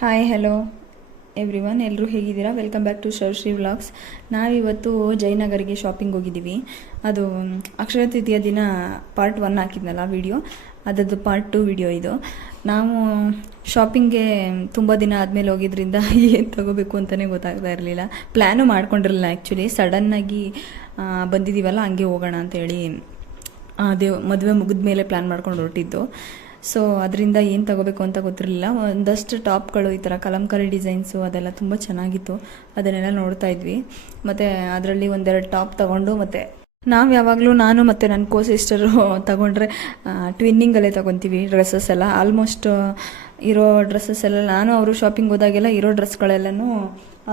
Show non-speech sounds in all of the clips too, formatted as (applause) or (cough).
Hi hello every one ಎಲ್ಲರೂ ಹೇಗಿದ್ದೀರಾ welcome back to Shri vlogs ನಾವಿವತ್ತು ಜಯನಗರ್ಗೆ ಶಾಪಿಂಗ್ ಹೋಗಿದ್ದೀವಿ. ಅದು ಅಕ್ಷರ ತೃತೀಯ ದಿನ ಪಾರ್ಟ್ ಒನ್ ಹಾಕಿದ್ನಲ್ಲ ವಿಡಿಯೋ ಅದರದ್ದು ಪಾರ್ಟ್ ಟು ವಿಡಿಯೋ ಇದು. ನಾವು ಶಾಪಿಂಗ್ಗೆ ತುಂಬ ದಿನ ಆದಮೇಲೆ ಹೋಗಿದ್ರಿಂದ (laughs) ಏನು ತಗೋಬೇಕು ಅಂತಲೇ ಗೊತ್ತಾಗ್ತಾ ಇರಲಿಲ್ಲ. ಪ್ಲ್ಯಾನು ಮಾಡ್ಕೊಂಡಿರಲಿಲ್ಲ ಆ್ಯಕ್ಚುಲಿ ಸಡನ್ನಾಗಿ ಬಂದಿದ್ದೀವಲ್ಲ ಹಂಗೆ ಹೋಗೋಣ ಅಂತೇಳಿ ಅದೇ ಮದುವೆ ಮುಗಿದ ಮೇಲೆ ಪ್ಲ್ಯಾನ್ ಮಾಡ್ಕೊಂಡು ಹೊರಟಿದ್ದು. ಸೊ ಅದರಿಂದ ಏನು ತಗೋಬೇಕು ಅಂತ ಗೊತ್ತಿರಲಿಲ್ಲ. ಒಂದಷ್ಟು ಟಾಪ್ಗಳು ಈ ಥರ ಕಲಂಕಾರಿ ಡಿಸೈನ್ಸು ಅದೆಲ್ಲ ತುಂಬ ಚೆನ್ನಾಗಿತ್ತು. ಅದನ್ನೆಲ್ಲ ನೋಡ್ತಾ ಇದ್ವಿ. ಮತ್ತು ಅದರಲ್ಲಿ ಒಂದೆರಡು ಟಾಪ್ ತಗೊಂಡು ಮತ್ತು ನಾವು ಯಾವಾಗಲೂ ನಾನು ಮತ್ತು ನನ್ನ ಕೋ ಸಿಸ್ಟರು ತಗೊಂಡ್ರೆ ಟ್ವಿನ್ನಿಂಗಲ್ಲೇ ತಗೊತೀವಿ ಡ್ರೆಸ್ಸಸ್ ಎಲ್ಲ. ಆಲ್ಮೋಸ್ಟ್ ಇರೋ ಡ್ರೆಸ್ಸಸ್ ಎಲ್ಲ ನಾನು ಅವರು ಶಾಪಿಂಗ್ ಹೋದಾಗೆಲ್ಲ ಇರೋ ಡ್ರೆಸ್ಗಳೆಲ್ಲನೂ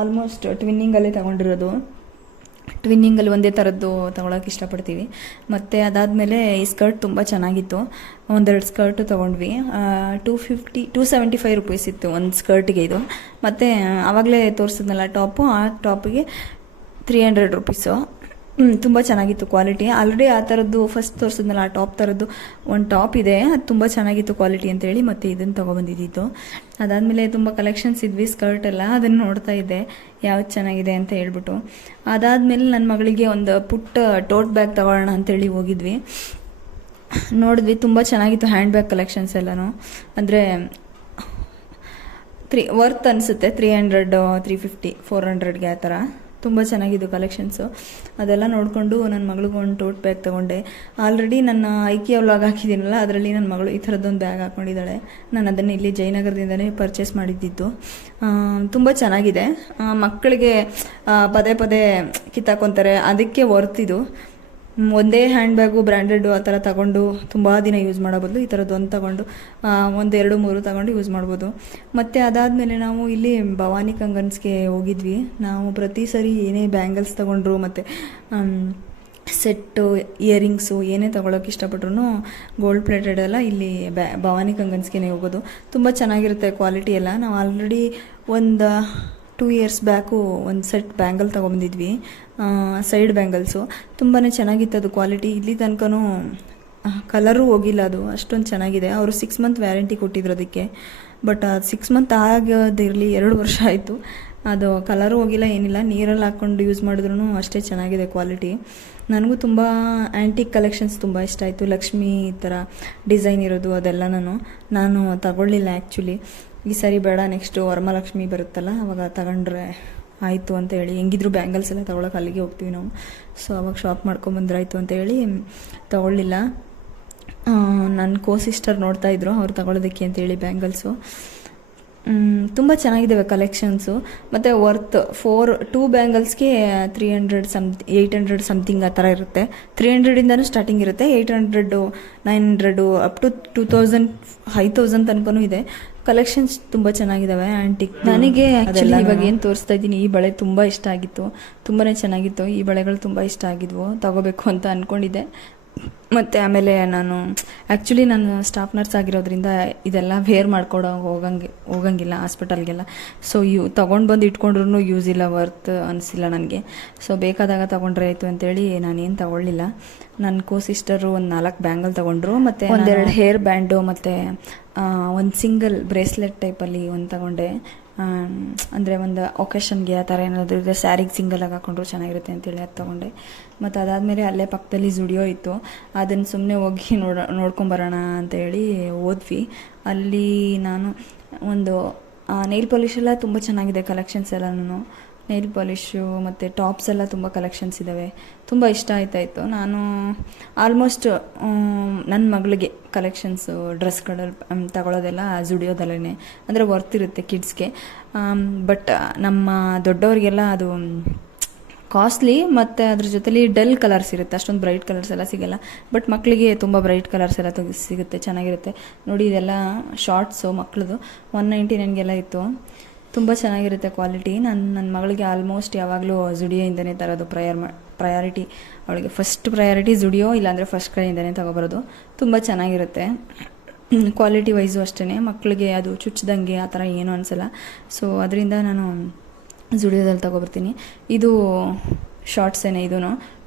ಆಲ್ಮೋಸ್ಟ್ ಟ್ವಿನ್ನಿಂಗಲ್ಲೇ ತಗೊಂಡಿರೋದು. ಟ್ವಿನ್ನಿಂಗಲ್ಲಿ ಒಂದೇ ಥರದ್ದು ತೊಗೊಳಕ್ಕೆ ಇಷ್ಟಪಡ್ತೀವಿ. ಮತ್ತು ಅದಾದಮೇಲೆ ಈ ಸ್ಕರ್ಟ್ ತುಂಬ ಚೆನ್ನಾಗಿತ್ತು. ಒಂದೆರಡು ಸ್ಕರ್ಟು ತೊಗೊಂಡ್ವಿ. Two fifty two seventy five rupees ಇತ್ತು ಒಂದು ಸ್ಕರ್ಟಿಗೆ ಇದು. ಮತ್ತು ಆವಾಗಲೇ ತೋರಿಸಿದ್ನಲ್ಲ ಟಾಪು, ಆ ಟಾಪಿಗೆ ತ್ರೀ ಹಂಡ್ರೆಡ್ ರುಪೀಸು. ತುಂಬ ಚೆನ್ನಾಗಿತ್ತು ಕ್ವಾಲಿಟಿ ಆಲ್ರೆಡಿ ಆ ಥರದ್ದು ಫಸ್ಟ್ ತೋರಿಸಿದ್ನಲ್ಲ ಆ ಟಾಪ್ ಥರದ್ದು ಒಂದು ಟಾಪ್ ಇದೆ. ಅದು ತುಂಬ ಚೆನ್ನಾಗಿತ್ತು ಕ್ವಾಲಿಟಿ ಅಂತೇಳಿ ಮತ್ತು ಇದನ್ನು ತೊಗೊಬಂದಿದ್ದಿತ್ತು ಅದಾದಮೇಲೆ ತುಂಬ ಕಲೆಕ್ಷನ್ಸ್ ಇದ್ವಿ ಸ್ಕರ್ಟ್ ಎಲ್ಲ. ಅದನ್ನು ನೋಡ್ತಾ ಇದ್ದೆ. ಯಾವ್ದು ಚೆನ್ನಾಗಿದೆ ಅಂತ ಹೇಳ್ಬಿಟ್ಟು. ಅದಾದಮೇಲೆ ನನ್ನ ಮಗಳಿಗೆ ಒಂದು ಪುಟ್ಟ ಟೋಟ್ ಬ್ಯಾಗ್ ತಗೊಳ್ಳೋಣ ಅಂತೇಳಿ ಹೋಗಿದ್ವಿ. ನೋಡಿದ್ವಿ, ತುಂಬ ಚೆನ್ನಾಗಿತ್ತು ಹ್ಯಾಂಡ್ ಬ್ಯಾಗ್ ಕಲೆಕ್ಷನ್ಸ್ ಎಲ್ಲನೂ. ಅಂದರೆ ತ್ರೀ ವರ್ತ್ ಅನಿಸುತ್ತೆ. Three hundred three fifty four ಹಂಡ್ರೆಡ್ಗೆ ಆ ಥರ ತುಂಬ ಚೆನ್ನಾಗಿದ್ದು ಕಲೆಕ್ಷನ್ಸು ಅದೆಲ್ಲ ನೋಡಿಕೊಂಡು ನನ್ನ ಮಗಳಿಗೂ ಒಂದು ಟೋಟ್ ಬ್ಯಾಗ್ ತೊಗೊಂಡೆ. ಆಲ್ರೆಡಿ ನನ್ನ ಐಕಿಯ ವ್ಲಾಗ್ ಹಾಕಿದ್ದೀನಲ್ಲ, ಅದರಲ್ಲಿ ನನ್ನ ಮಗಳು ಈ ಥರದ್ದೊಂದು ಬ್ಯಾಗ್ ಹಾಕ್ಕೊಂಡಿದ್ದಾಳೆ ನಾನು ಅದನ್ನು ಇಲ್ಲಿ ಜಯನಗರದಿಂದಲೇ ಪರ್ಚೇಸ್ ಮಾಡಿದ್ದಿತ್ತು ತುಂಬ ಚೆನ್ನಾಗಿದೆ. ಮಕ್ಕಳಿಗೆ ಪದೇ ಪದೇ ಕಿತ್ತಾಕೊತಾರೆ. ಅದಕ್ಕೆ ವರ್ತಿದು ಒಂದೇ ಹ್ಯಾಂಡ್ ಬ್ಯಾಗು ಬ್ರ್ಯಾಂಡೆಡ್ ಆ ಥರ ತಗೊಂಡು ತುಂಬ ದಿನ ಯೂಸ್ ಮಾಡೋ ಬದಲು ಈ ಥರದ್ದೊಂದು ತಗೊಂಡು ಒಂದೆರಡು ಒಂದು ಎರಡು ಮೂರು ತಗೊಂಡು ಯೂಸ್ ಮಾಡ್ಬೋದು. ಮತ್ತು ಅದಾದಮೇಲೆ ನಾವು ಇಲ್ಲಿ ಭವಾನಿ ಕಂಗನ್ಸ್ಗೆ ಹೋಗಿದ್ವಿ. ನಾವು ಪ್ರತಿ ಸರಿ ಏನೇ ಬ್ಯಾಂಗಲ್ಸ್ ತಗೊಂಡ್ರು ಮತ್ತು ಸೆಟ್ಟು, ಇಯರಿಂಗ್ಸು ಏನೇ ತೊಗೊಳೋಕೆ ಇಷ್ಟಪಟ್ರು ಗೋಲ್ಡ್ ಪ್ಲೇಟೆಡ್ ಎಲ್ಲ ಇಲ್ಲಿ ಬ್ಯಾ, ಭವಾನಿ ಕಂಗನ್ಸ್ಗೆ ಹೋಗೋದು. ತುಂಬ ಚೆನ್ನಾಗಿರುತ್ತೆ ಕ್ವಾಲಿಟಿ ಎಲ್ಲ. ನಾವು ಆಲ್ರೆಡಿ ಒಂದು ಟೂ ಇಯರ್ಸ್ ಬ್ಯಾಕು ಒಂದು ಸೆಟ್ ಬ್ಯಾಂಗಲ್ ತೊಗೊಂಬಂದಿದ್ವಿ. ಸೈಡ್ ಬ್ಯಾಂಗಲ್ಸು ತುಂಬಾ ಚೆನ್ನಾಗಿತ್ತು ಅದು ಕ್ವಾಲಿಟಿ ಇಲ್ಲಿ ತನಕನೂ ಕಲರು ಹೋಗಿಲ್ಲ ಅದು. ಅಷ್ಟೊಂದು ಚೆನ್ನಾಗಿದೆ. ಅವರು ಸಿಕ್ಸ್ ಮಂತ್ ವ್ಯಾರಂಟಿ ಕೊಟ್ಟಿದ್ರು ಅದಕ್ಕೆ. ಬಟ್ ಸಿಕ್ಸ್ ಮಂತ್ ಆಗೋದಿರಲಿ ಎರಡು ವರ್ಷ ಆಯಿತು. ಅದು ಕಲರು ಹೋಗಿಲ್ಲ, ಏನಿಲ್ಲ. ನೀರಲ್ಲಿ ಹಾಕ್ಕೊಂಡು ಯೂಸ್ ಮಾಡಿದ್ರೂ ಅಷ್ಟೇ ಚೆನ್ನಾಗಿದೆ ಕ್ವಾಲಿಟಿ ನನಗೂ ತುಂಬ ಆ್ಯಂಟಿಕ್ ಕಲೆಕ್ಷನ್ಸ್ ತುಂಬ ಇಷ್ಟ ಆಯಿತು. ಲಕ್ಷ್ಮಿ ಈ ಥರ ಡಿಸೈನ್ ಇರೋದು ಅದೆಲ್ಲ ನಾನು ನಾನು ತಗೊಳ್ಳಿಲ್ಲ ಆ್ಯಕ್ಚುಲಿ ಈ ಸಾರಿ ಬೇಡ ನೆಕ್ಸ್ಟು ವರಮಹಾಲಕ್ಷ್ಮಿ ಬರುತ್ತಲ್ಲ, ಅವಾಗ ತಗೊಂಡ್ರೆ ಆಯಿತು ಅಂತ ಹೇಳಿ. ಹೆಂಗಿದ್ರು ಬ್ಯಾಂಗಲ್ಸ್ ಎಲ್ಲ ತೊಗೊಳಕ್ಕೆ ಅಲ್ಲಿಗೆ ಹೋಗ್ತೀವಿ ನಾವು. ಸೊ ಅವಾಗ ಶಾಪ್ ಮಾಡ್ಕೊಂಬಂದ್ರಾಯ್ತು ಅಂತ ಹೇಳಿ ತಗೊಳ್ಳಿಲ್ಲ. ನನ್ನ ಕೋ ಸಿಸ್ಟರ್ ನೋಡ್ತಾ ಅವ್ರು ತಗೊಳ್ಳೋದಕ್ಕೆ ಅಂತೇಳಿ ಬ್ಯಾಂಗಲ್ಸು ತುಂಬ ಚೆನ್ನಾಗಿದ್ದಾವೆ ಕಲೆಕ್ಷನ್ಸು ಮತ್ತು worth four two ಬ್ಯಾಂಗಲ್ಸ್ಗೆ three hundred some eight hundred something ಆ ಥರ ಇರುತ್ತೆ. ತ್ರೀ ಹಂಡ್ರೆಡಿಂದನೂ ಸ್ಟಾರ್ಟಿಂಗ್ ಇರುತ್ತೆ. Eight hundred nine hundred up to two thousand five thousand ತನಕನೂ ಇದೆ. ಕಲೆಕ್ಷನ್ಸ್ ತುಂಬ ಚೆನ್ನಾಗಿದ್ದಾವೆ ಆ್ಯಂಟಿಕ್ ನನಗೆ ಆ್ಯಕ್ಚುಲಿ ಇವಾಗ ಏನು ತೋರಿಸ್ತಾ ಇದ್ದೀನಿ ಈ ಬಳೆ ತುಂಬ ಇಷ್ಟ ಆಗಿತ್ತು. ತುಂಬಾ ಚೆನ್ನಾಗಿತ್ತು. ಈ ಬಳೆಗಳು ತುಂಬ ಇಷ್ಟ ಆಗಿದ್ವು. ತಗೋಬೇಕು ಅಂತ ಅಂದ್ಕೊಂಡಿದ್ದೆ ಮತ್ತು ಆಮೇಲೆ ನಾನು ಆ್ಯಕ್ಚುಲಿ ನಾನು ಸ್ಟಾಫ್ ನರ್ಸ್ ಆಗಿರೋದ್ರಿಂದ ಇದೆಲ್ಲ ವೇರ್ ಮಾಡ್ಕೊಡೋ ಹೋಗಂಗೆ ಹೋಗಂಗಿಲ್ಲ ಹಾಸ್ಪಿಟಲ್ಗೆಲ್ಲ ಸೊ ಯು ತೊಗೊಂಡು ಬಂದು ಇಟ್ಕೊಂಡ್ರೂ ಯೂಸ್ ಇಲ್ಲ ವರ್ತ್ ಅನಿಸಿಲ್ಲ ನನಗೆ. ಸೊ ಬೇಕಾದಾಗ ತೊಗೊಂಡ್ರೆ ಆಯಿತು ಅಂತೇಳಿ ನಾನೇನು ತಗೊಳ್ಳಿಲ್ಲ. ನನ್ನ ಕೋ ಸಿಸ್ಟರು ಒಂದು ನಾಲ್ಕು ಬ್ಯಾಂಗಲ್ ತೊಗೊಂಡ್ರು ಮತ್ತು ಒಂದೆರಡು ಹೇರ್ ಬ್ಯಾಂಡು ಮತ್ತು ಒಂದು ಸಿಂಗಲ್ ಬ್ರೇಸ್ಲೆಟ್ ಟೈಪಲ್ಲಿ ಒಂದು ತಗೊಂಡೆ. ಅಂದರೆ ಒಂದು ಒಕೇಶನ್ಗೆ ಆ ಥರ ಏನಾದರೂ ಇದ್ದರೆ ಸ್ಯಾರಿಗೆ ಆಗಿ ಹಾಕೊಂಡ್ರು ಚೆನ್ನಾಗಿರುತ್ತೆ ಅಂತೇಳಿ ಅದು ತೊಗೊಂಡೆ. ಮತ್ತು ಅದಾದಮೇಲೆ ಅಲ್ಲೇ ಪಕ್ಕದಲ್ಲಿ ಜುಡಿಯೋ ಇತ್ತು. ಅದನ್ನು ಸುಮ್ಮನೆ ಹೋಗಿ ನೋಡ, ನೋಡ್ಕೊಂಬರೋಣ ಅಂತೇಳಿ ಓದ್ವಿ ಅಲ್ಲಿ ನಾನು ಒಂದು ನೈಲ್ ಪಾಲಿಶ್ ಎಲ್ಲ ತುಂಬ ಚೆನ್ನಾಗಿದೆ ಕಲೆಕ್ಷನ್ಸ್ ಎಲ್ಲನೂ ನೈಲ್ ಪಾಲಿಶು ಮತ್ತು ಟಾಪ್ಸ್ ಎಲ್ಲ ತುಂಬ ಕಲೆಕ್ಷನ್ಸ್ ಇದ್ದಾವೆ ತುಂಬ ಇಷ್ಟ ಆಯ್ತಾಯಿತ್ತು ನಾನು ಆಲ್ಮೋಸ್ಟ್ ನನ್ನ ಮಗಳಿಗೆ ಕಲೆಕ್ಷನ್ಸು ಡ್ರೆಸ್ಗಳು ತಗೊಳ್ಳೋದೆಲ್ಲ ಜುಡಿಯೋದಲ್ಲೇ ಅಂದರೆ ವರ್ತ್ ಇರುತ್ತೆ ಕಿಡ್ಸ್ಗೆ ಬಟ್ ನಮ್ಮ ದೊಡ್ಡವರಿಗೆಲ್ಲ ಅದು ಕಾಸ್ಟ್ಲಿ ಮತ್ತು ಅದ್ರ ಜೊತೆಲಿ ಡಲ್ ಕಲರ್ಸ್ ಇರುತ್ತೆ. ಅಷ್ಟೊಂದು ಬ್ರೈಟ್ ಕಲರ್ಸ್ ಎಲ್ಲ ಸಿಗಲ್ಲ. ಬಟ್ ಮಕ್ಕಳಿಗೆ ತುಂಬ ಬ್ರೈಟ್ ಕಲರ್ಸ್ ಎಲ್ಲ ತೆಗೆ ಸಿಗುತ್ತೆ, ಚೆನ್ನಾಗಿರುತ್ತೆ. ನೋಡಿ, ಇದೆಲ್ಲ ಶಾರ್ಟ್ಸು ಮಕ್ಕಳದು ಒನ್ ನೈಂಟಿ ನೈನ್ಗೆಲ್ಲ ಇತ್ತು. ತುಂಬ ಚೆನ್ನಾಗಿರುತ್ತೆ ಕ್ವಾಲಿಟಿ. ನಾನು ನನ್ನ ಮಗಳಿಗೆ ಆಲ್ಮೋಸ್ಟ್ ಯಾವಾಗಲೂ ಜುಡಿಯೋಯಿಂದನೇ ತರೋದು ಪ್ರಯರ್ ಪ್ರಯಾರಿಟಿ ಅವಳಿಗೆ ಫಸ್ಟ್ ಪ್ರಯಾರಿಟಿ ಜುಡಿಯೋ ಇಲ್ಲಾಂದರೆ ಫಸ್ಟ್ ಕೈಯಿಂದನೇ ತಗೊಬರೋದು. ತುಂಬ ಚೆನ್ನಾಗಿರುತ್ತೆ. ಕ್ವಾಲಿಟಿ ವೈಸು ಅಷ್ಟೇ ಮಕ್ಕಳಿಗೆ ಅದು ಚುಚ್ಚಿದಂಗೆ ಆ ಥರ ಏನೂ ಅನಿಸಲ್ಲ. ಸೊ ಅದರಿಂದ ನಾನು ಜುಡಿಯೋದಲ್ಲಿ ತೊಗೊಬರ್ತೀನಿ. ಇದು ಶಾರ್ಟ್ಸೇನೆ ಇದೂ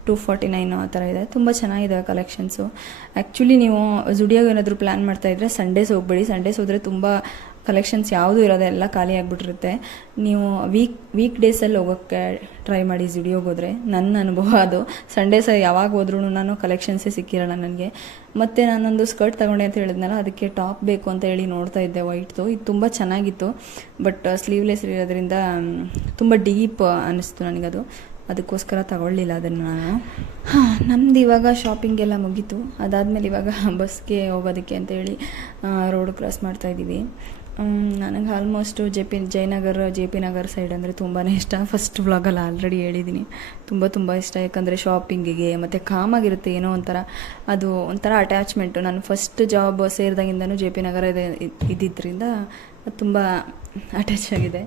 ಟೂ ಫಾರ್ಟಿ ನೈನು ಆ ಥರ ಇದೆ. ತುಂಬ ಚೆನ್ನಾಗಿದೆ ಕಲೆಕ್ಷನ್ಸು ಆ್ಯಕ್ಚುಲಿ ನೀವು ಜುಡಿಯೋಗೆ ಏನಾದರೂ ಪ್ಲ್ಯಾನ್ ಮಾಡ್ತಾಯಿದ್ರೆ ಸಂಡೇಸ್ ಹೋಗಬೇಡಿ. ಸಂಡೇಸ್ ಹೋದರೆ ತುಂಬ ಕಲೆಕ್ಷನ್ಸ್ ಯಾವುದೂ ಇರೋದೆ ಎಲ್ಲ ಖಾಲಿ ಆಗಿಬಿಟ್ಟಿರುತ್ತೆ. ನೀವು ವೀಕ್ ವೀಕ್ ಡೇಸಲ್ಲಿ ಹೋಗೋಕ್ಕೆ ಟ್ರೈ ಮಾಡಿ ಹೋದರೆ, ನನ್ನ ಅನುಭವ ಅದು. ಸಂಡೇಸ್ ಯಾವಾಗ ಹೋದ್ರೂ ನಾನು ಕಲೆಕ್ಷನ್ಸೇ ಸಿಕ್ಕಿರಲ್ಲ ನನಗೆ. ಮತ್ತು ನಾನೊಂದು ಸ್ಕರ್ಟ್ ತಗೊಂಡೆ ಅಂತ ಹೇಳಿದ್ನಲ್ಲ, ಅದಕ್ಕೆ ಟಾಪ್ ಬೇಕು ಅಂತ ಹೇಳಿ ನೋಡ್ತಾ ಇದ್ದೆ ವೈಟ್ದು ಇದು ತುಂಬ ಚೆನ್ನಾಗಿತ್ತು ಬಟ್ ಸ್ಲೀವ್ಲೆಸ್ ಇರೋದ್ರಿಂದ, ತುಂಬ ಡೀಪ್ ಅನ್ನಿಸ್ತು ನನಗದು. ಅದಕ್ಕೋಸ್ಕರ ತಗೊಳ್ಳಿಲ್ಲ ಅದನ್ನು ನಾನು. ಹಾಂ, ನಮ್ದು ಇವಾಗ ಶಾಪಿಂಗ್ ಎಲ್ಲ ಮುಗೀತು. ಅದಾದಮೇಲೆ ಇವಾಗ ಬಸ್ಗೆ ಹೋಗೋದಕ್ಕೆ ಅಂತೇಳಿ ರೋಡ್ ಕ್ರಾಸ್ ಮಾಡ್ತಾ ಇದ್ದೀವಿ. ನನಗೆ almost J P Jayanagar J P Nagar side ಅಂದರೆ ತುಂಬಾ ಇಷ್ಟ. ಫಸ್ಟ್ ವ್ಲಾಗಲ್ಲಿ ಆಲ್ರೆಡಿ ಹೇಳಿದ್ದೀನಿ ತುಂಬ ತುಂಬ ಇಷ್ಟ. ಯಾಕಂದರೆ ಶಾಪಿಂಗಿಗೆ ಮತ್ತು ಕಾಮಾಗಿರುತ್ತೆ ಏನೋ ಒಂಥರ. ಅದು ಒಂಥರ ಅಟ್ಯಾಚ್ಮೆಂಟು ನಾನು ಫಸ್ಟ್ ಜಾಬ್ ಸೇರಿದಾಗಿಂದನೂ ಜೆ ಪಿ ನಗರ ಇದೆ ಇದ್ದಿದ್ದರಿಂದ ತುಂಬ ಅಟ್ಯಾಚ್ ಆಗಿದೆ.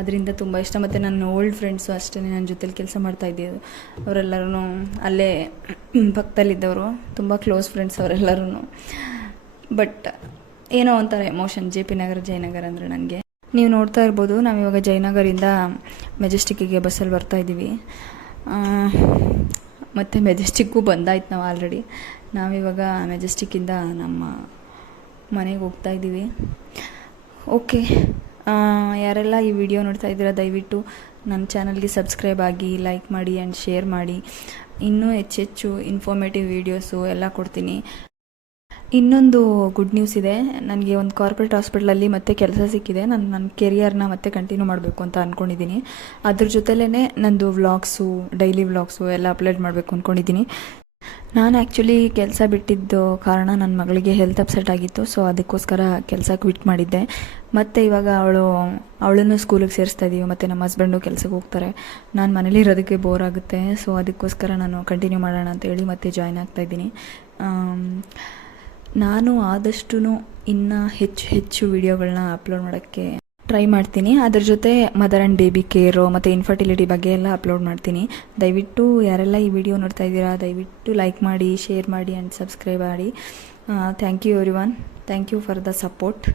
ಅದರಿಂದ ತುಂಬ ಇಷ್ಟ. ಮತ್ತು ನನ್ನ ಓಲ್ಡ್ ಫ್ರೆಂಡ್ಸು ಅಷ್ಟೇ ನನ್ನ ಜೊತೇಲಿ ಕೆಲಸ ಮಾಡ್ತಾ ಇದ್ದೀವಿ ಅವರೆಲ್ಲರೂ ಅಲ್ಲೇ ಪಕ್ಕದಲ್ಲಿದ್ದವರು. ತುಂಬ ಕ್ಲೋಸ್ ಫ್ರೆಂಡ್ಸ್ ಅವರೆಲ್ಲರೂ ಬಟ್ ಏನೋ ಒಂಥರ emotion J P Nagar, Jayanagar ಅಂದರೆ ನನಗೆ ನೀವು ನೋಡ್ತಾ ಇರ್ಬೋದು ನಾವಿವಾಗ ಜಯನಗರಿಂದ ಮೆಜೆಸ್ಟಿಕ್ಕಿಗೆ ಬಸ್ಸಲ್ಲಿ ಬರ್ತಾ ಇದ್ದೀವಿ. ಮತ್ತು ಮೆಜೆಸ್ಟಿಕ್ಕು ಬಂದಾಯ್ತು ನಾವು ಆಲ್ರೆಡಿ ನಾವಿವಾಗ ಮೆಜೆಸ್ಟಿಕ್ಕಿಂದ ನಮ್ಮ ಮನೆಗೆ ಹೋಗ್ತಾ ಇದ್ದೀವಿ. ಓಕೆ. ಯಾರೆಲ್ಲ ಈ ವಿಡಿಯೋ ನೋಡ್ತಾ ಇದ್ದೀರಾ, ದಯವಿಟ್ಟು ನನ್ನ ಚಾನಲ್ಗೆ ಸಬ್ಸ್ಕ್ರೈಬ್ ಆಗಿ, ಲೈಕ್ ಮಾಡಿ ಆ್ಯಂಡ್ ಶೇರ್ ಮಾಡಿ. ಇನ್ನೂ ಹೆಚ್ಚೆಚ್ಚು ಇನ್ಫಾರ್ಮೇಟಿವ್ ವೀಡಿಯೋಸು ಎಲ್ಲ ಕೊಡ್ತೀನಿ. ಇನ್ನೊಂದು ಗುಡ್ ನ್ಯೂಸ್ ಇದೆ. ನನಗೆ ಒಂದು ಕಾರ್ಪೊರೇಟ್ ಹಾಸ್ಪಿಟ್ಲಲ್ಲಿ ಮತ್ತೆ ಕೆಲಸ ಸಿಕ್ಕಿದೆ. ನಾನು ನನ್ನ ಕೆರಿಯರ್ನ ಮತ್ತೆ ಕಂಟಿನ್ಯೂ ಮಾಡಬೇಕು ಅಂತ ಅಂದ್ಕೊಂಡಿದ್ದೀನಿ ಅದ್ರ ಜೊತೆಲೇ ನಂದು ವ್ಲಾಗ್ಸು ಡೈಲಿ ವ್ಲಾಗ್ಸು ಎಲ್ಲ ಅಪ್ಲೋಡ್ ಮಾಡಬೇಕು ಅಂದ್ಕೊಂಡಿದ್ದೀನಿ ನಾನು ಆ್ಯಕ್ಚುಲಿ ಕೆಲಸ ಬಿಟ್ಟಿದ್ದು ಕಾರಣ ನನ್ನ ಮಗಳಿಗೆ ಹೆಲ್ತ್ ಅಪ್ಸೆಟ್ ಆಗಿತ್ತು ಸೊ ಅದಕ್ಕೋಸ್ಕರ ಕೆಲಸ ಕ್ವಿಟ್ ಮಾಡಿದ್ದೆ. ಮತ್ತು ಇವಾಗ ಅವಳು, ಅವಳನ್ನು ಸ್ಕೂಲಿಗೆ ಸೇರಿಸ್ತಾ ಇದ್ದೀವಿ ಮತ್ತು ನಮ್ಮ ಹಸ್ಬೆಂಡು ಕೆಲಸಕ್ಕೆ ಹೋಗ್ತಾರೆ. ನಾನು ಮನೇಲಿ ಇರೋದಕ್ಕೆ ಬೋರ್ ಆಗುತ್ತೆ ಸೊ ಅದಕ್ಕೋಸ್ಕರ ನಾನು ಕಂಟಿನ್ಯೂ ಮಾಡೋಣ ಅಂತ ಹೇಳಿ ಮತ್ತೆ ಜಾಯ್ನ್ ಆಗ್ತಾ ಇದ್ದೀನಿ. ನಾನು ಆದಷ್ಟು ಇನ್ನು ಹೆಚ್ಚು ಹೆಚ್ಚು ವೀಡಿಯೋಗಳನ್ನ ಅಪ್ಲೋಡ್ ಮಾಡೋಕ್ಕೆ ಟ್ರೈ ಮಾಡ್ತೀನಿ. ಅದ್ರ ಜೊತೆ ಮದರ್ ಆ್ಯಂಡ್ ಬೇಬಿ ಕೇರು ಮತ್ತು ಇನ್ಫರ್ಟಿಲಿಟಿ ಬಗ್ಗೆ ಎಲ್ಲ ಅಪ್ಲೋಡ್ ಮಾಡ್ತೀನಿ. ದಯವಿಟ್ಟು ಯಾರೆಲ್ಲ ಈ ವಿಡಿಯೋ ನೋಡ್ತಾ ಇದ್ದೀರಾ, ದಯವಿಟ್ಟು ಲೈಕ್ ಮಾಡಿ ಶೇರ್ ಮಾಡಿ ಆ್ಯಂಡ್ ಸಬ್ಸ್ಕ್ರೈಬ್ ಮಾಡಿ. Thank you everyone thank you for the support